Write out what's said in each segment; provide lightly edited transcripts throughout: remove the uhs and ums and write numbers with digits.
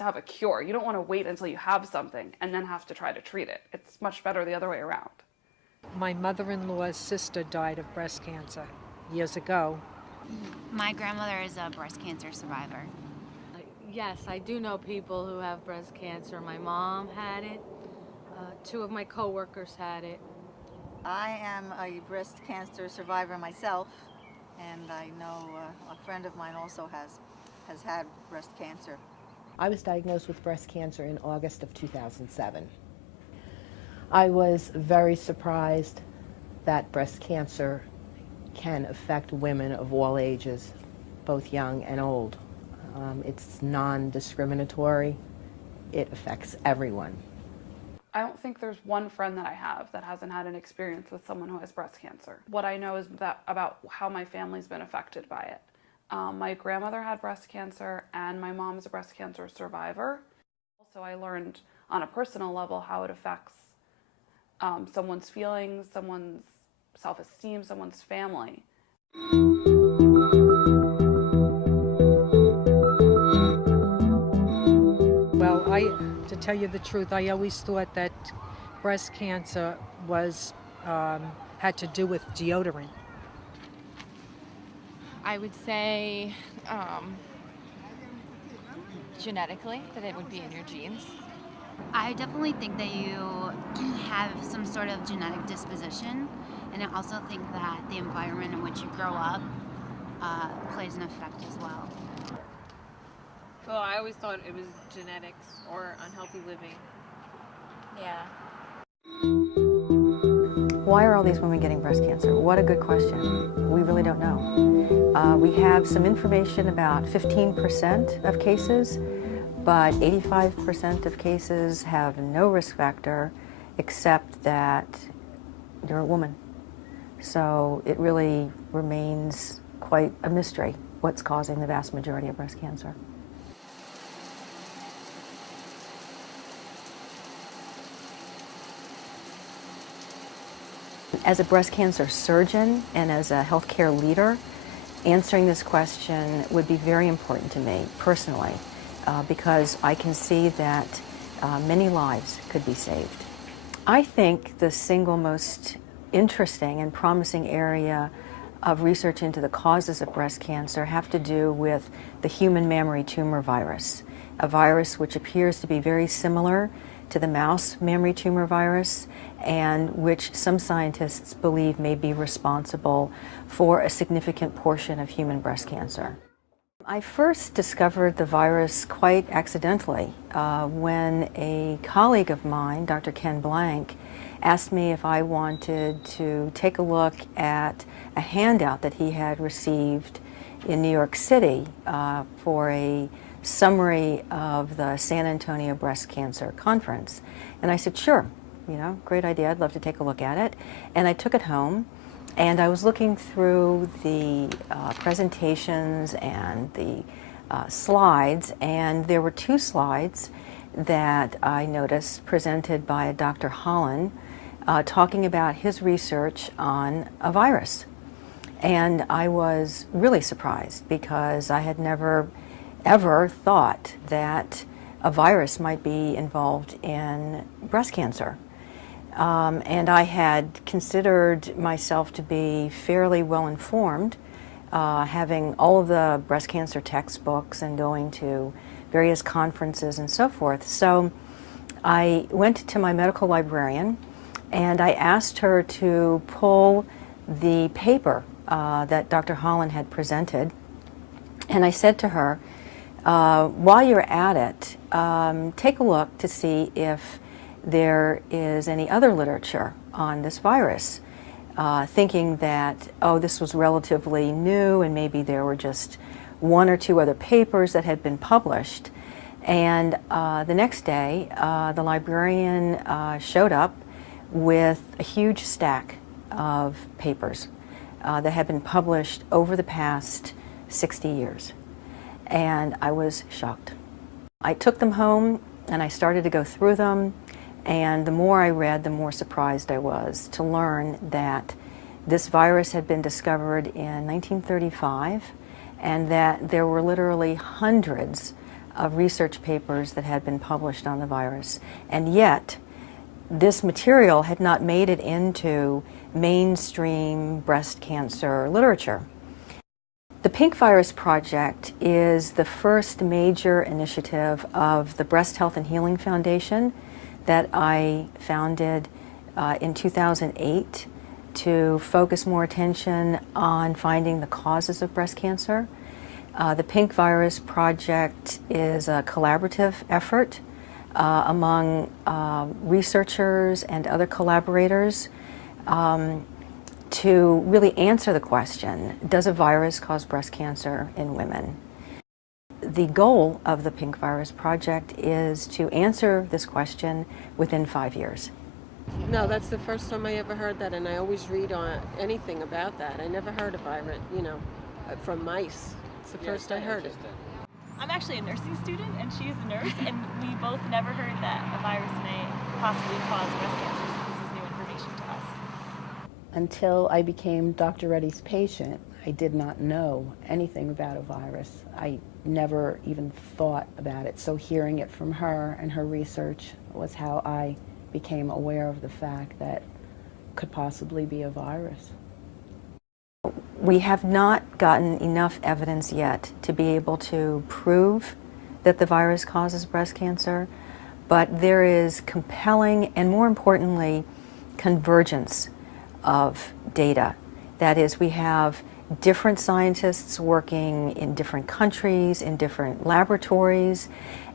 to have a cure. You don't want to wait until you have something and then have to try to treat it. It's much better the other way around. My mother-in-law's sister died of breast cancer years ago. My grandmother is a breast cancer survivor. Yes, I do know people who have breast cancer. My mom had it. Two of my coworkers had it. I am a breast cancer survivor myself, and I know a friend of mine also has had breast cancer. I was diagnosed with breast cancer in August of 2007. I was very surprised that breast cancer can affect women of all ages, both young and old. It's non-discriminatory. It affects everyone. I don't think there's one friend that I have that hasn't had an experience with someone who has breast cancer. What I know is that about how my family's been affected by it. My grandmother had breast cancer, and my mom is a breast cancer survivor. Also, I learned on a personal level how it affects someone's feelings, someone's self-esteem, someone's family. Well, to tell you the truth, I always thought that breast cancer was had to do with deodorant. I would say genetically, that it would be in your genes. I definitely think that you have some sort of genetic disposition, and I also think that the environment in which you grow up plays an effect as well. Well, I always thought it was genetics or unhealthy living. Yeah. Why are all these women getting breast cancer? What a good question. We really don't know. We have some information about 15% of cases, but 85% of cases have no risk factor except that you're a woman. So it really remains quite a mystery what's causing the vast majority of breast cancer. As a breast cancer surgeon and as a healthcare leader, answering this question would be very important to me personally, because I can see that many lives could be saved. I think the single most interesting and promising area of research into the causes of breast cancer have to do with the human mammary tumor virus, a virus which appears to be very similar to the mouse mammary tumor virus, and which some scientists believe may be responsible for a significant portion of human breast cancer. I first discovered the virus quite accidentally when a colleague of mine, Dr. Ken Blank, asked me if I wanted to take a look at a handout that he had received in New York City for a summary of the San Antonio Breast Cancer Conference. And I said, sure, you know, great idea, I'd love to take a look at it. And I took it home, and I was looking through the presentations and the slides, and there were two slides that I noticed presented by Dr. Holland talking about his research on a virus. And I was really surprised because I had never ever thought that a virus might be involved in breast cancer. And I had considered myself to be fairly well informed, having all of the breast cancer textbooks and going to various conferences and so forth. So I went to my medical librarian and I asked her to pull the paper that Dr. Holland had presented. And I said to her, while you're at it, take a look to see if there is any other literature on this virus, thinking that, oh, this was relatively new and maybe there were just one or two other papers that had been published. And the next day, the librarian showed up with a huge stack of papers that had been published over the past 60 years. And I was shocked. I took them home and I started to go through them, and the more I read, the more surprised I was to learn that this virus had been discovered in 1935 and that there were literally hundreds of research papers that had been published on the virus. And yet, this material had not made it into mainstream breast cancer literature. The Pink Virus Project is the first major initiative of the Breast Health and Healing Foundation that I founded in 2008 to focus more attention on finding the causes of breast cancer. The Pink Virus Project is a collaborative effort among researchers and other collaborators to really answer the question, does a virus cause breast cancer in women? The goal of the Pink Virus Project is to answer this question within 5 years. No, that's the first time I ever heard that, and I always read on anything about that. I never heard of virus, from mice. It's the first I heard it. I'm actually a nursing student, and she is a nurse, and we both never heard that a virus may possibly cause breast cancer, so this is new information to us. Until I became Dr. Ruddy's patient, I did not know anything about a virus. I never even thought about it. So hearing it from her and her research was how I became aware of the fact that it could possibly be a virus. We have not gotten enough evidence yet to be able to prove that the virus causes breast cancer, but there is compelling and, more importantly, convergence of data. That is, we have different scientists working in different countries, in different laboratories,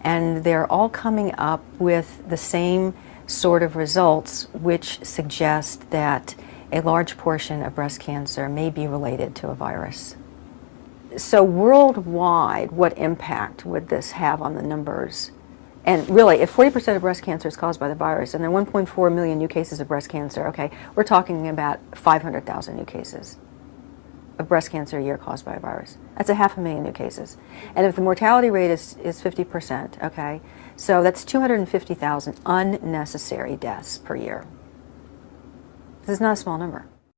and they're all coming up with the same sort of results, which suggest that a large portion of breast cancer may be related to a virus. So worldwide, what impact would this have on the numbers? And really, if 40% of breast cancer is caused by the virus, and there are 1.4 million new cases of breast cancer, okay, we're talking about 500,000 new cases of breast cancer a year caused by a virus. That's 500,000 new cases. And if the mortality rate is 50%, okay, so that's 250,000 unnecessary deaths per year. This is not a small number.